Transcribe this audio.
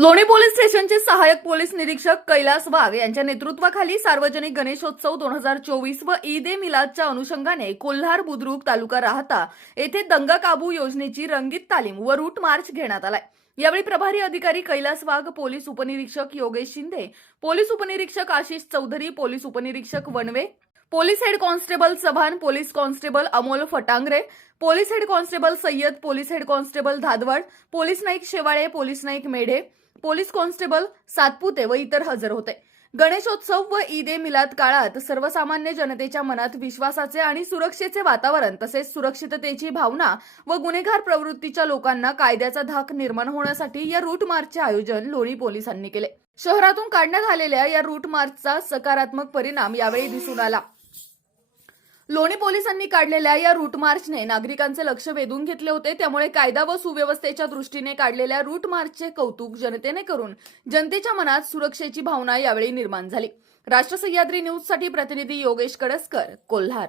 लोणी पोलीस स्टेशनचे सहाय्यक पोलीस निरीक्षक कैलास वाघ यांच्या नेतृत्वाखाली सार्वजनिक गणेशोत्सव दोन हजार चोवीस व ईद ए मिलादच्या अनुषंगाने कोल्हार बुद्रुक तालुका राहता येथे दंगा काबू योजनेची रंगीत तालीम व रूट मार्च घेण्यात आलाय. यावेळी प्रभारी अधिकारी कैलास वाघ पोलीस उपनिरीक्षक योगेश शिंदे पोलीस उपनिरीक्षक आशिष चौधरी पोलीस उपनिरीक्षक Wanve police head constable Chavan police constable Amol Fatangare police head constable Sayyad police head constable Dhadwad police naik Shewale police naik Medhe police constable Satpute व इतर हजर होते. गणेशोत्सव व ईद ए मिलाद काळात सर्वसामान्य जनतेच्या मनात विश्वासाचे आणि सुरक्षेचे वातावरण तसेच सुरक्षिततेची भावना व गुन्हेगार प्रवृत्तीच्या लोकांना कायद्याचा धाक निर्माण होण्यासाठी या रूट मार्चचे आयोजन लोणी पोलिसांनी केले. शहरातून काढण्यात आलेल्या या रूट मार्चचा सकारात्मक परिणाम यावेळी दिसून आला. लोणी पोलिसांनी काढलेल्या या रूट मार्चने नागरिकांचे लक्ष वेधून घेतले होते. त्यामुळे कायदा व सुव्यवस्थेच्या दृष्टीने काढलेल्या रूट मार्चचे कौतुक जनतेने करून जनतेच्या मनात सुरक्षेची भावना यावेळी निर्माण झाली. राष्ट्र सह्याद्री न्यूजसाठी प्रतिनिधी योगेश कडसकर कोल्हार.